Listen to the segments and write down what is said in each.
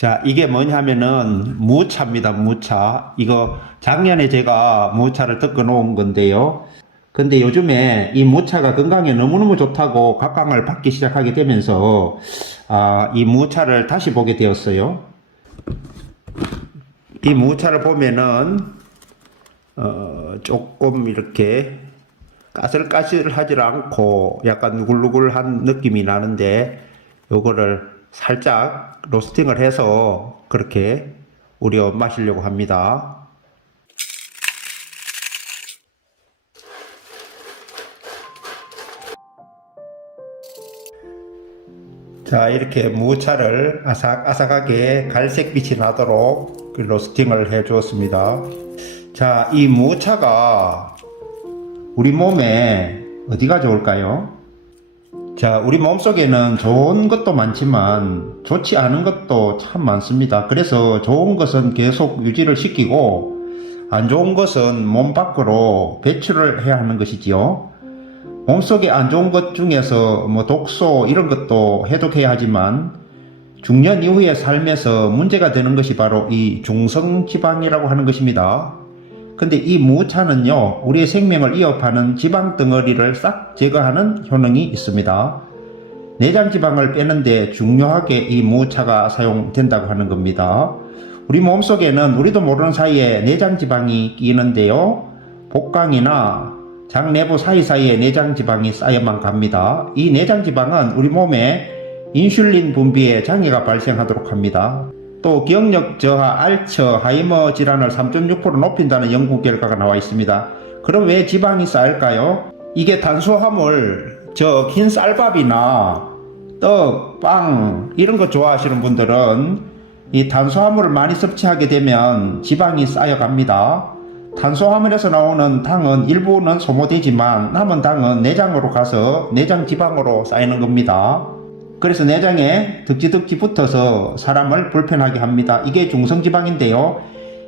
자, 이게 뭐냐면은 무차입니다, 무차. 이거 작년에 제가 무차를 뜯어 놓은 건데요. 근데 요즘에 이 무차가 건강에 너무너무 좋다고 각광을 받기 시작하게 되면서 아, 이 무차를 다시 보게 되었어요. 이 무차를 보면은 어, 조금 이렇게 까슬까슬하지 않고 약간 누글누글한 느낌이 나는데 요거를 살짝 로스팅을 해서 그렇게 우려 마시려고 합니다. 자, 이렇게 무차를 아삭아삭하게 갈색빛이 나도록 그 로스팅을 해 주었습니다. 자, 이 무차가 우리 몸에 어디가 좋을까요? 자, 우리 몸속에는 좋은 것도 많지만 좋지 않은 것도 참 많습니다. 그래서 좋은 것은 계속 유지를 시키고 안 좋은 것은 몸 밖으로 배출을 해야 하는 것이지요. 몸속에 안 좋은 것 중에서 뭐 독소 이런 것도 해독해야 하지만 중년 이후의 삶에서 문제가 되는 것이 바로 이 중성지방이라고 하는 것입니다. 근데 이 무차는요, 우리의 생명을 이어파는 지방 덩어리를 싹 제거하는 효능이 있습니다. 내장 지방을 빼는데 중요하게 이 무차가 사용된다고 하는 겁니다. 우리 몸속에는 우리도 모르는 사이에 내장 지방이 끼는데요. 복강이나 장 내부 사이사이에 내장 지방이 쌓여만 갑니다. 이 내장 지방은 우리 몸에 인슐린 분비에 장애가 발생하도록 합니다. 또 기억력 저하, 알처, 하이머 질환을 3.6% 높인다는 연구 결과가 나와 있습니다. 그럼 왜 지방이 쌓일까요? 이게 탄수화물, 저 흰 쌀밥이나 떡, 빵 이런 거 좋아하시는 분들은 이 탄수화물을 많이 섭취하게 되면 지방이 쌓여갑니다. 탄수화물에서 나오는 당은 일부는 소모되지만 남은 당은 내장으로 가서 내장 지방으로 쌓이는 겁니다. 그래서 내장에 덕지덕지 붙어서 사람을 불편하게 합니다. 이게 중성지방인데요.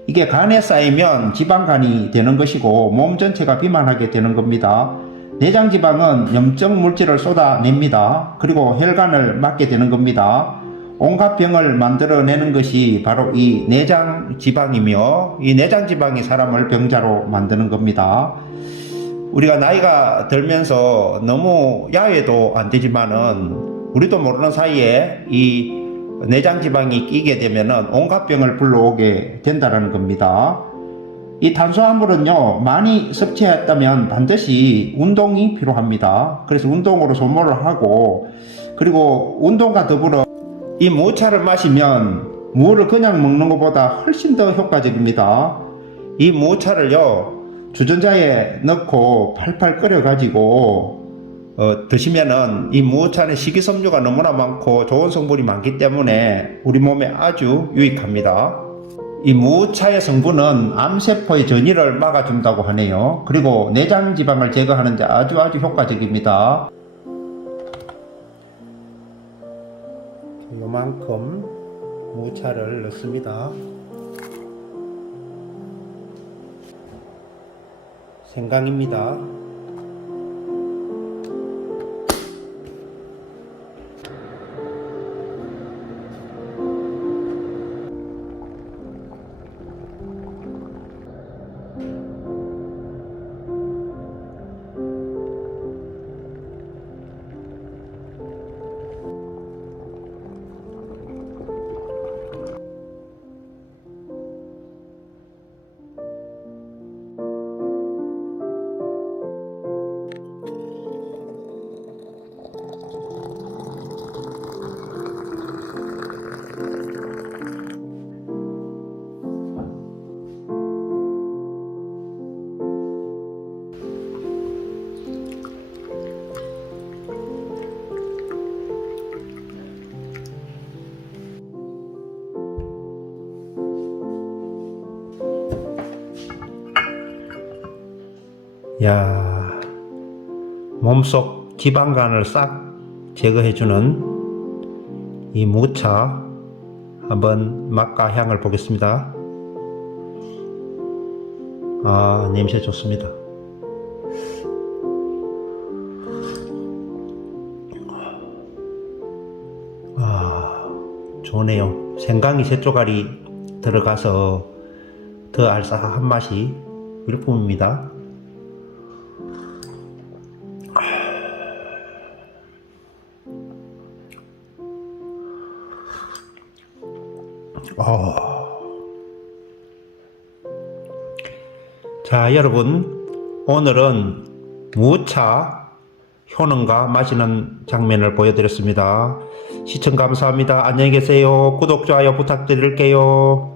이게 간에 쌓이면 지방간이 되는 것이고 몸 전체가 비만하게 되는 겁니다. 내장 지방은 염증 물질을 쏟아냅니다. 그리고 혈관을 막게 되는 겁니다. 온갖 병을 만들어내는 것이 바로 이 내장 지방이며 이 내장 지방이 사람을 병자로 만드는 겁니다. 우리가 나이가 들면서 너무 야외도 안 되지만은 우리도 모르는 사이에 이 내장 지방이 끼게 되면은 온갖 병을 불러오게 된다는 겁니다. 이 탄수화물은요, 많이 섭취했다면 반드시 운동이 필요합니다. 그래서 운동으로 소모를 하고, 그리고 운동과 더불어 이 무차를 마시면 무를 그냥 먹는 것보다 훨씬 더 효과적입니다. 이 무차를요, 주전자에 넣고 팔팔 끓여가지고, 어, 드시면은 이 무차는 식이섬유가 너무나 많고 좋은 성분이 많기 때문에 우리 몸에 아주 유익합니다. 이 무차의 성분은 암세포의 전이를 막아준다고 하네요. 그리고 내장 지방을 제거하는데 아주 아주 효과적입니다. 요만큼 무차를 넣습니다. 생강입니다. 야, 몸속 지방간을 싹 제거해주는 이 무차 한번 맛과 향을 보겠습니다. 아, 냄새 좋습니다. 아, 좋네요. 생강이 세 쪼가리 들어가서 더 알싸한 맛이 일품입니다. 자, 여러분, 오늘은 무차 효능과 마시는 장면을 보여드렸습니다. 시청 감사합니다. 안녕히 계세요. 구독, 좋아요 부탁드릴게요.